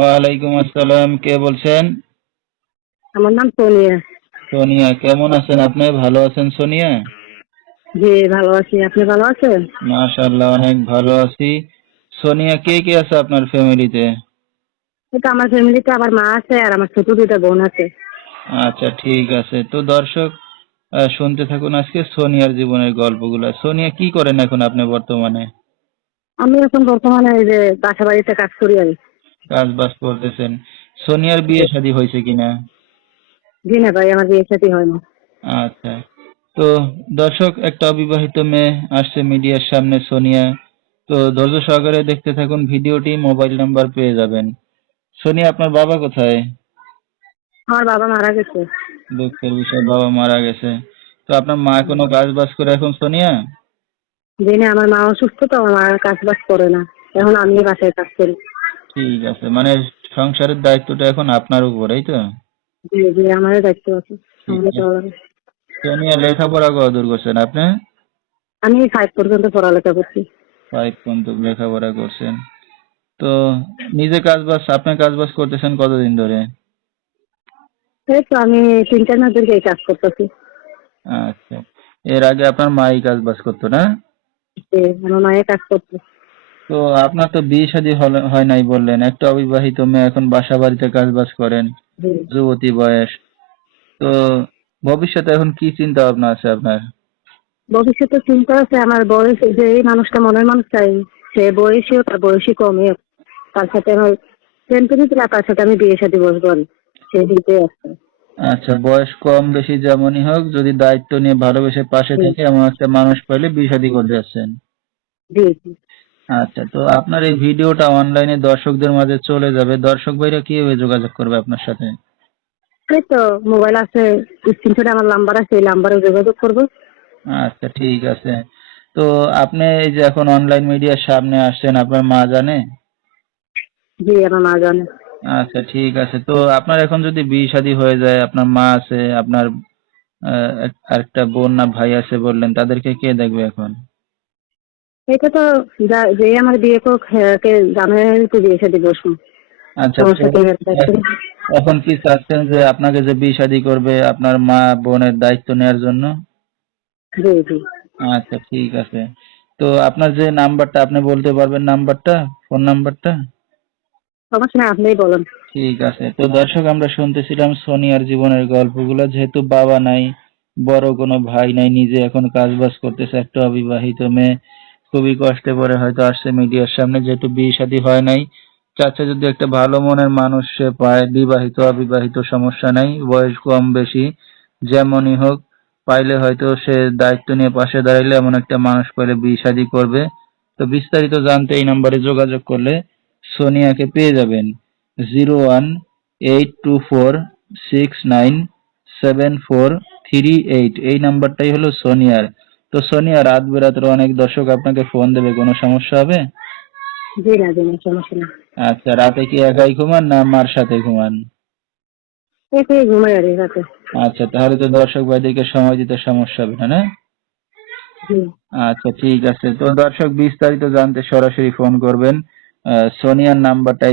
ওয়ালাইকুম আসসালাম কে বলছেন? আমার নাম সোনিয়া। সোনিয়া কেমন আছেন আপনি? ভালো আছেন সোনিয়া? জি ভালো আছি। আপনি ভালো আছেন? মাশাআল্লাহ অনেক ভালো আছি। সোনিয়া কে কে আছে আপনার ফ্যামিলিতে? এটা আমার ফ্যামিলিতে আমার মা আছে আর আমার ছোট দুটা বোন আছে। আচ্ছা ঠিক আছে। তো দর্শক শুনতে থাকুন আজকে সোনিয়ার জীবনের গল্পগুলো। সোনিয়া কি করেন এখন আপনি বর্তমানে? আমি এখন বর্তমানে এই যে বাসা বাড়িতে কাজ করি কি। কাজ বাজ করতেছেন। সোনিয়ার বিয়ে শাদী হয়েছে কিনা? জি না ভাই আমার বিয়ে সাথে হয় না। আচ্ছা। তো দর্শক একটা অবিবাহিত মেয়ে আসছে মিডিয়ার সামনে সোনিয়া। তো ধৈর্য সহকারে দেখতে থাকুন ভিডিওটি মোবাইল নাম্বার পেয়ে যাবেন। সোনিয়া আপনার বাবা কোথায়? আমার বাবা মারা গেছে। দুঃখের বিষয় বাবা মারা গেছে। তো আপনার মা কোনো কাজ বাজ করে এখন সোনিয়া? জি না আমার মা অসুস্থ তো আমার কাজ বাজ করে না। এখন আমি বাসায় কাজ করি। ঠিক আছে। মানে সংসারের দায়িত্বটা এখন আপনার উপরেই তো? জি জি আমারও দায়িত্ব আছে। আমাদের লেখাপড়া কতদূর করছেন আপনি? আমি ফাইভ পর্যন্ত পড়ালেখা করছি। ফাইভ পর্যন্ত লেখাপড়া করছেন। তো নিজে কাজ বাজ আপনি কাজ বাজ করতেছেন কতদিন ধরে? এই তো আমি তিন চার মাস ধরে কাজ করতেছি। আচ্ছা। এর আগে আপনার মাই কাজ বাজ করতো না? আমার মায়ের কাজ করতে। তো আপনার তো বিয়ে শাদী হল- হয় নাই বললেন। একটা অবিবাহিত মেয়ে এখন বাসা বাড়িতে কাজ বাজ করেন যুবতী বয়স। তো ভবিষ্যতে এখন কি চিন্তা ভাবনা আছে আপনার? ভবিষ্যতে চিন্তা আছে আমার বয়স যে এই মানুষটা মনের মানুষ চাই সে বয়সীও তার বয়সী কমে। তার সাথে আমার প্রেম করে তার সাথে আমি বিয়ে সাথে বসবো। সেই দিনতে আছে। আচ্ছা বয়স কম বেশি যেমনই হোক যদি দায়িত্ব নিয়ে ভালোবেসে পাশে। থেকে এমন একটা মানুষ পাইলে বিয়ে শাদী করতে যাচ্ছেন। জি জি। আচ্ছা তো আপনার এই ভিডিওটা অনলাইনে দর্শকদের মাঝে চলে যাবে। দর্শক ভাইরা কীভাবে যোগাযোগ করবে আপনার সাথে? এই তো মোবাইল আছে স্ক্রিনশটে আমার নাম্বার আছে এই নাম্বারে যোগাযোগ করব। আচ্ছা ঠিক আছে। তো আপনি এই যে এখন অনলাইন মিডিয়ার সামনে আসছেন আপনার মা জানে? জি আমার মা জানে। আচ্ছা ঠিক আছে। তো আপনার এখন যদি বিয়ে শাদী হয়ে যায় আপনার মা আছে আপনার আহ, এক- আরেকটা বোন না ভাই আছে বললেন তাদেরকে কে দেখবে এখন? এটা তো যে আমার বিয়ে করুক কে জানে তো বিয়ে সাথে বসবো আচ্ছা। এখন কি চাচ্ছেন যে আপনাকে যে বিয়ে শাদী করবে আপনার মা বোনের দায়িত্ব নেওয়ার জন্য? জি জি। আচ্ছা ঠিক আছে। তো আপনার যে নাম্বারটা আপনি বলতে পারবেন নাম্বারটা ফোন নাম্বারটা? সমস্যা নেই আপনিই বলেন। ঠিক আছে। তো দর্শক আমরা শুনতেছিলাম সোনিয়ার জীবনের গল্পগুলো। যেহেতু বাবা নাই বড় কোনো ভাই নাই নিজে এখন কাজ বাজ করতেছে একটা অবিবাহিত মেয়ে। খুবই কষ্টে পড়ে হয়তো আসছে মিডিয়ার সামনে, যেহেতু বিয়ে শাদী হয় নাই। চাচ্ছে যদি একটা ভালো মনের মানুষ সে পায়, বিবাহিত, অবিবাহিত সমস্যা নাই, বয়স কম বেশি, যেমনই হোক, পাইলে হয়তো সে দায়িত্ব নিয়ে পাশে দাঁড়াইলে এমন একটা মানুষ পাইলে বিয়ে শাদী করবে। তো বিস্তারিত জানতে এই নাম্বারে যোগাযোগ করলে সোনিয়াকে পেয়ে যাবেন। Zero one eight two four six nine seven four three eight. এই নাম্বারটাই হলো সোনিয়ার। তো সোনিয়া রাত বেরাতের অনেক দর্শক আপনাকে ফোন দেবে কোনো সমস্যা হবে? জি না জি না সমস্যা নেই। আচ্ছা রাতে কি একাই ঘুমান না মার সাথে ঘুমান? এটাই ঘুমাই আর রাতে। আচ্ছা তাহলে তো দর্শক ভাইদেরকে সময় দিতে সমস্যা হবে না না? আচ্ছা ঠিক আছে। তো দর্শক বিস্তারিত জানতে সরাসরি ফোন করবেন। সোনিয়ার নাম্বারটা